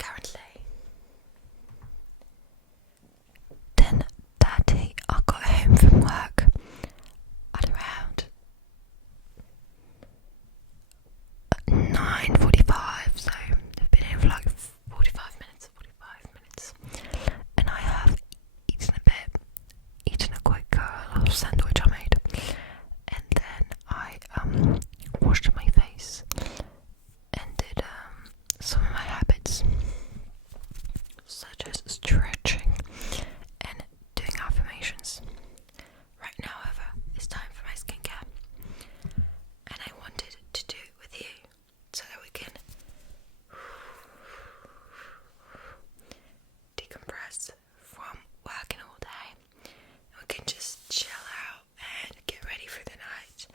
currently 10:30. I got home from work at around 9:45, so I've been here for like 45 minutes, and I have eaten a quick little sandwich I made, and then I washed my face and did some of my habits, such as stretching and doing affirmations. Right now, however, it's time for my skincare, and I wanted to do it with you so that we can decompress from working all day. We can just chill out and get ready for the night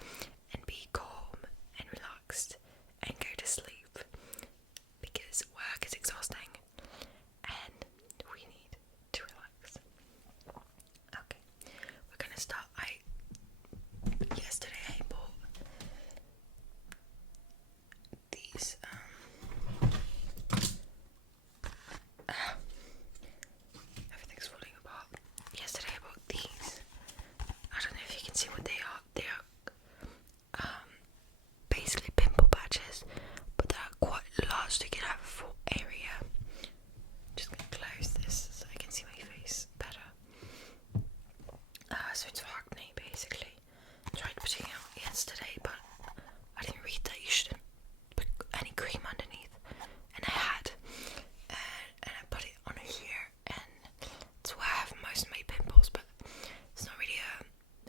and be calm and relaxed and go to sleep, because work is exhausting and we need to relax. Okay, we're gonna start. Yesterday I bought these everything's falling apart. Yesterday I bought these. I don't know if you can see what they are. They are basically pimple patches, but they're quite large, so you can have a full area. Just gonna close this so I can see my face better. So it's for acne basically. I tried putting it out yesterday, but I didn't read that you shouldn't put any cream underneath, and I had, and I put it on here, and it's where I have most of my pimples, but it's not really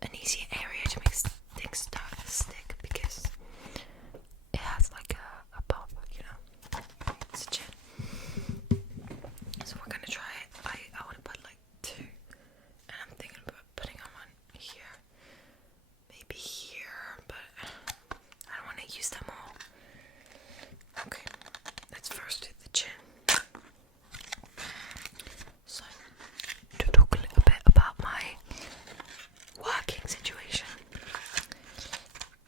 an easy area to make things stick, because it has like a pop, you know, it's a chin. So we're gonna try it. I want to put like 2, and I'm thinking about putting on one here, maybe here, but I don't want to use them all. Okay, let's first do the chin. So, to talk a little bit about my working situation,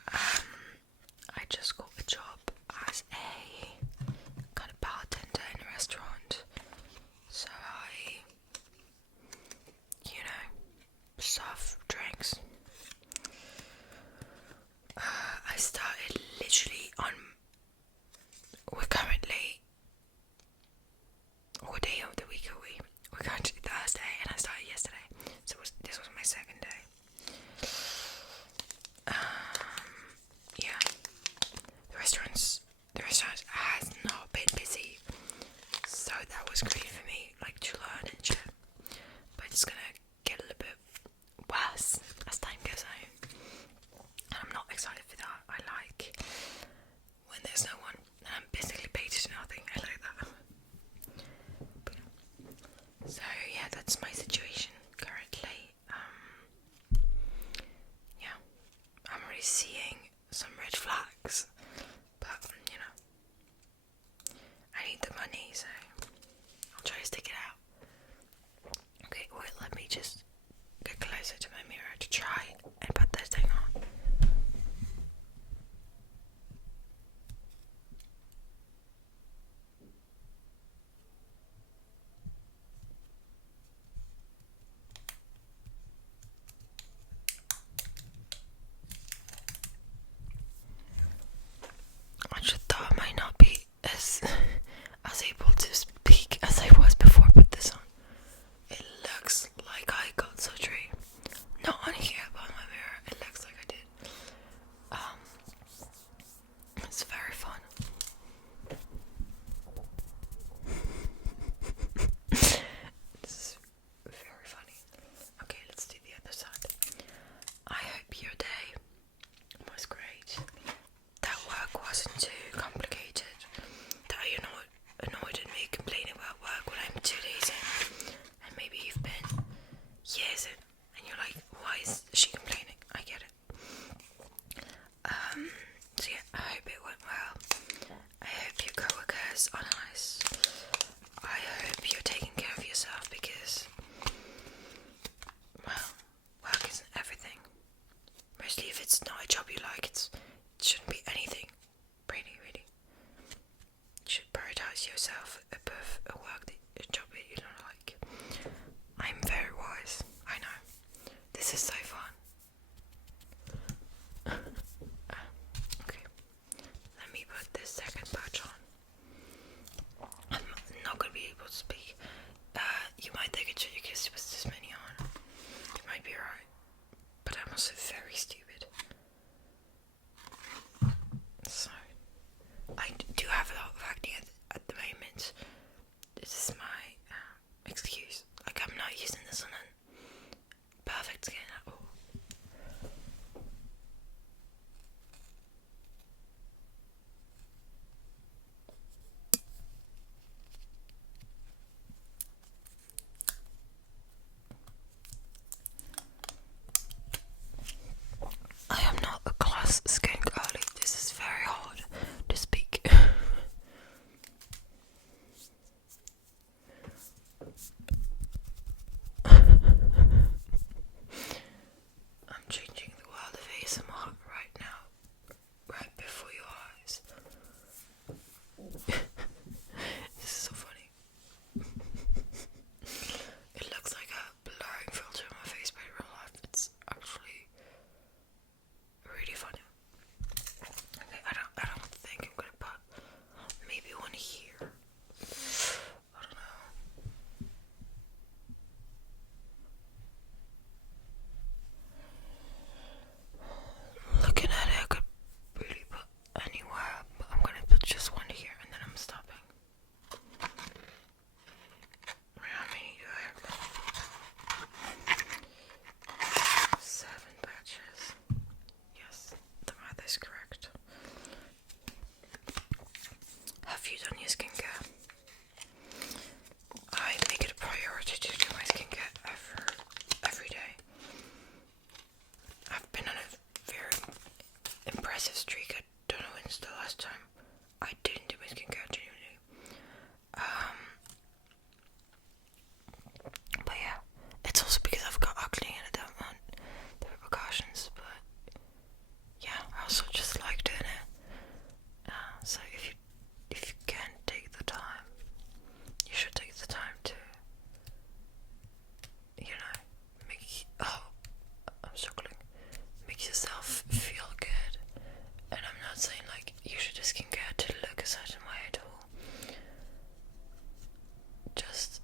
I just got a job as a kind of bartender in a restaurant. So I, serve drinks. I started literally we're currently, what day of the week are we? We're currently Thursday, and I started yesterday, so this was my second day. Yeah, the restaurant has not been busy, so that was great for me, like to learn and shit. But it's gonna get a little bit worse as time goes on, and I'm not excited for that. I like when there's no one and I'm basically paid to do nothing. I like that. But so yeah, that's my situation currently. Yeah, I'm already seeing some red flags, but I need the money, so I'll try to stick it out. Okay, wait, let me just get closer to my mirror to try and put this thing on. I just thought I might not be as able to I didn't do my skincare genuinely. But yeah, it's also because I've got acne and I don't want the repercussions. But yeah, I also just like doing it. So if you can take the time, you should take the time to, I'm struggling. Make yourself feel good. And I'm not saying like you should do skincare to look a certain way at all. Just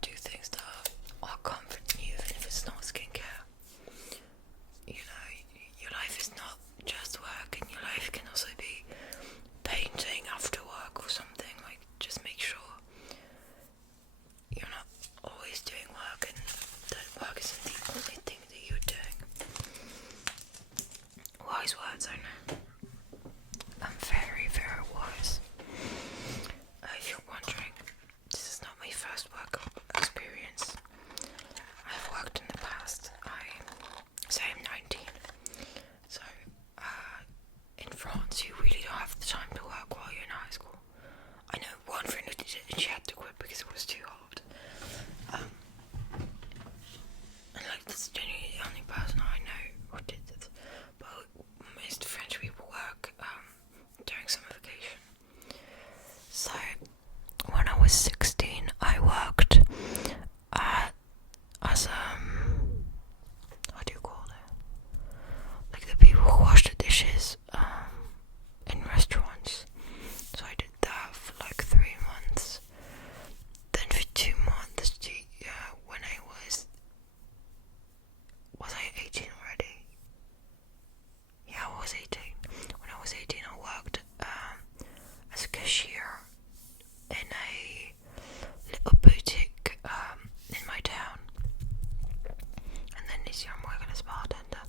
do things that are comforting you, even if it's not skincare. Your life is not just work, and your life can also be painting after work or something. Like, just make sure you're not always doing work, and that work isn't the only thing that you're doing. Wise words, I know. I'm very, very wise. If you're wondering, this is not my first work experience. I've worked in the past. I'm 19. So, in France, you really don't have the time to work while you're in high school. I know one friend who did it and she had to quit because it was too hard. And like, that's genuinely the only person I know who did it. But most French people work during summer vacation. So, when I was 16, I worked as how do you call it? Like the people who wash the dishes in restaurants. So I did that for like 3 months. Then for 2 months, when I was I 18 already? Yeah, I was 18. When I was 18, I worked as a cashier in a little boutique in my town. And then this year I'm working as a bartender.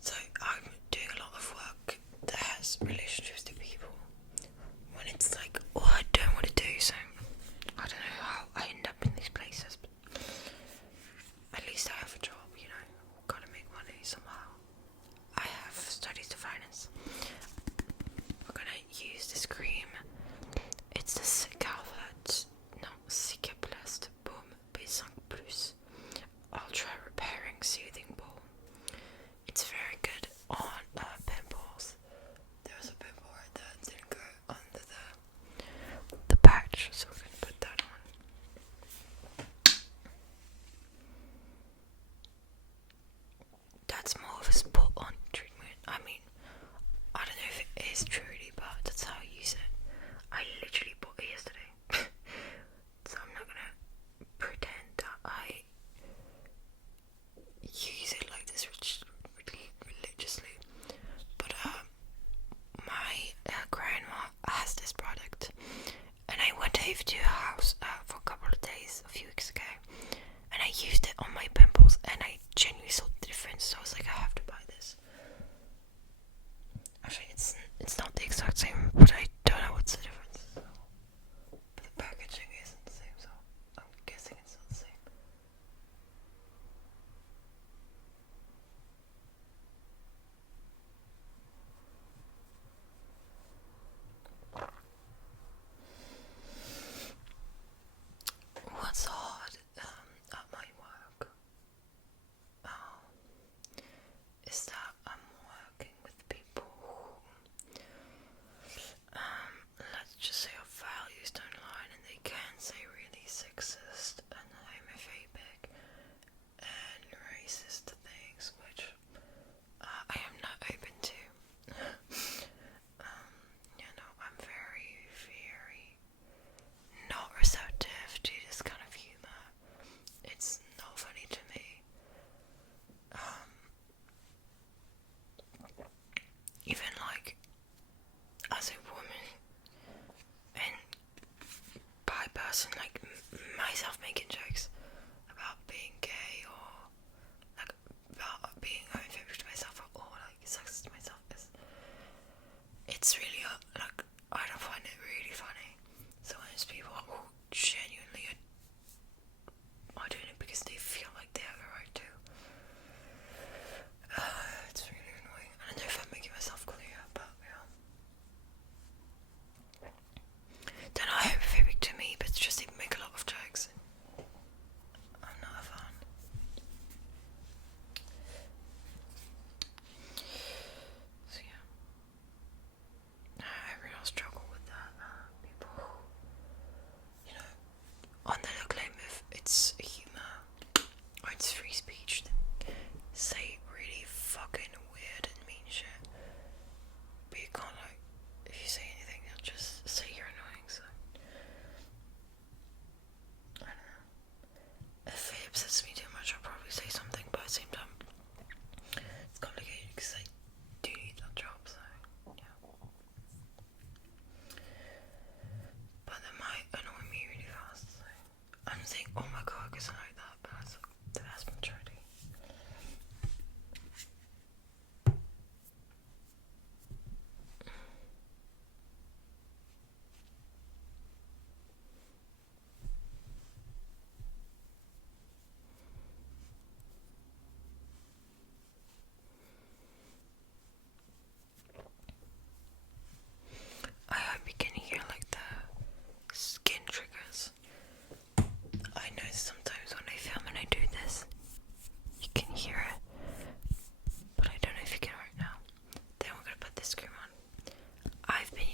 So I'm doing a lot of work that has relationships to people. When it's like, I don't want to do, so I don't know how I end up in these places, but at least I have a job, gotta make money somehow. I have studied the finance. We're gonna use this cream. It's the Cicaplast Baume B5 Plus Ultra Repairing Soothing Balm. It's very good on pimples. There's a pimple right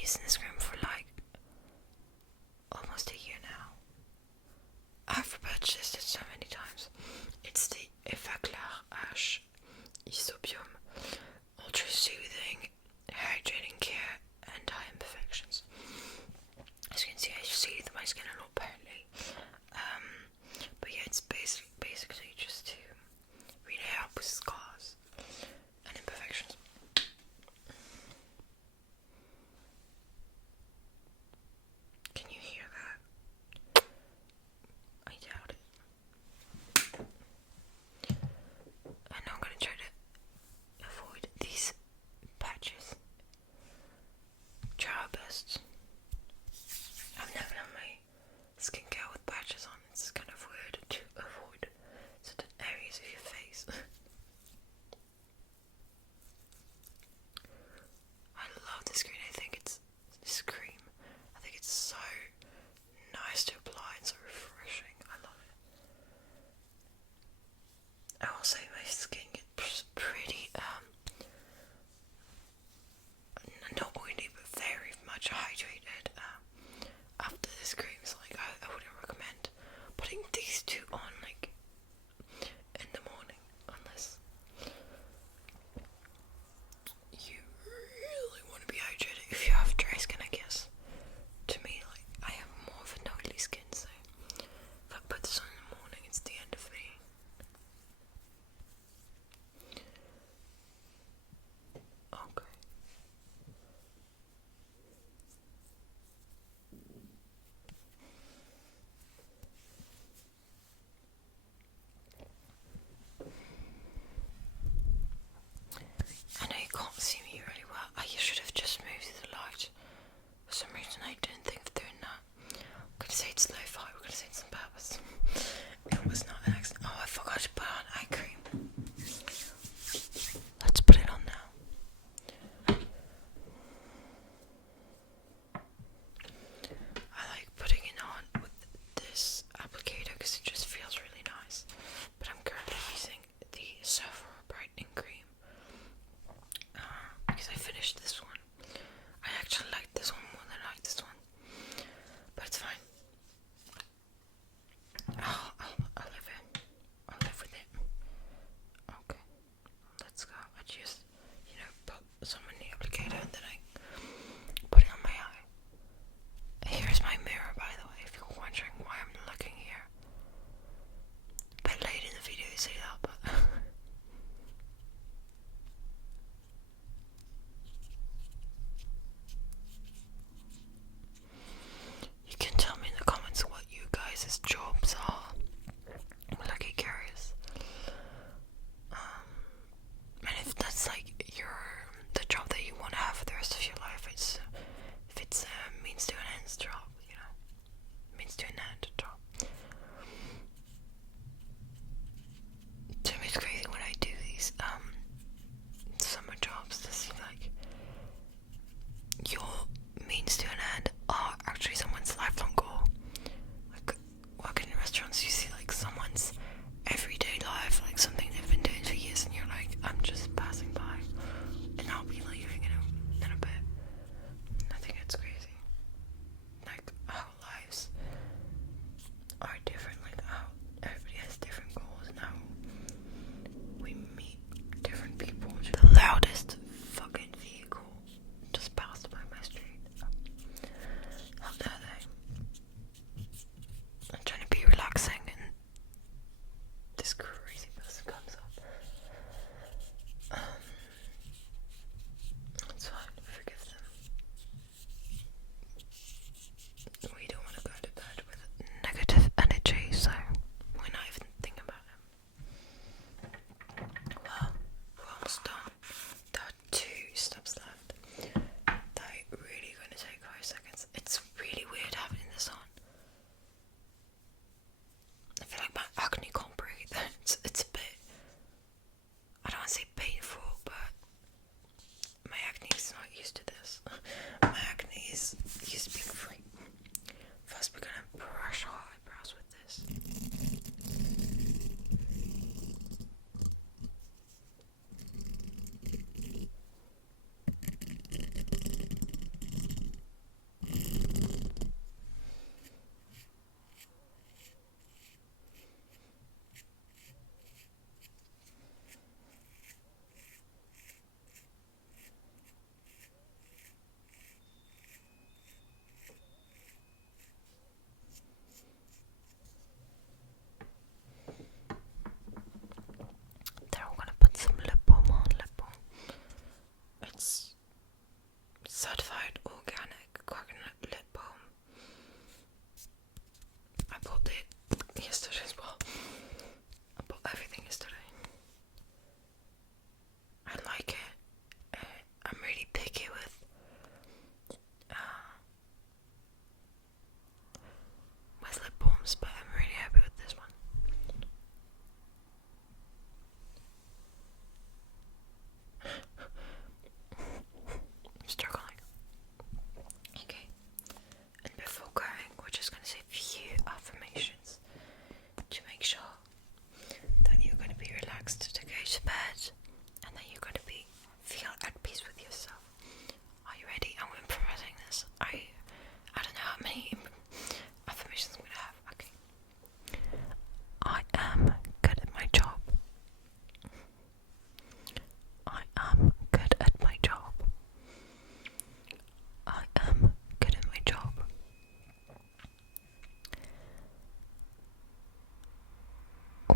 using this cream for like almost a year now. I've purchased it so many times. It's the Effaclar H Isobium Ultra Soothing Hydrating Care Anti-Imperfections. As you can see, I soothe my skin a lot apparently. But yeah, it's basically just to really help with scars and imperfections. Can you hear that? I doubt it. And now I'm gonna try to avoid these patches. Try our best. I've never done my skincare with patches on. It's kind of weird to avoid certain areas of your face. I love this cream. I think it's so nice to apply and so refreshing. I love it. I will say my skin gets pretty not oily but very much hydrated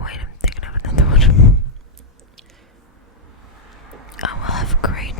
Wait, I'm thinking of another one. I will have a great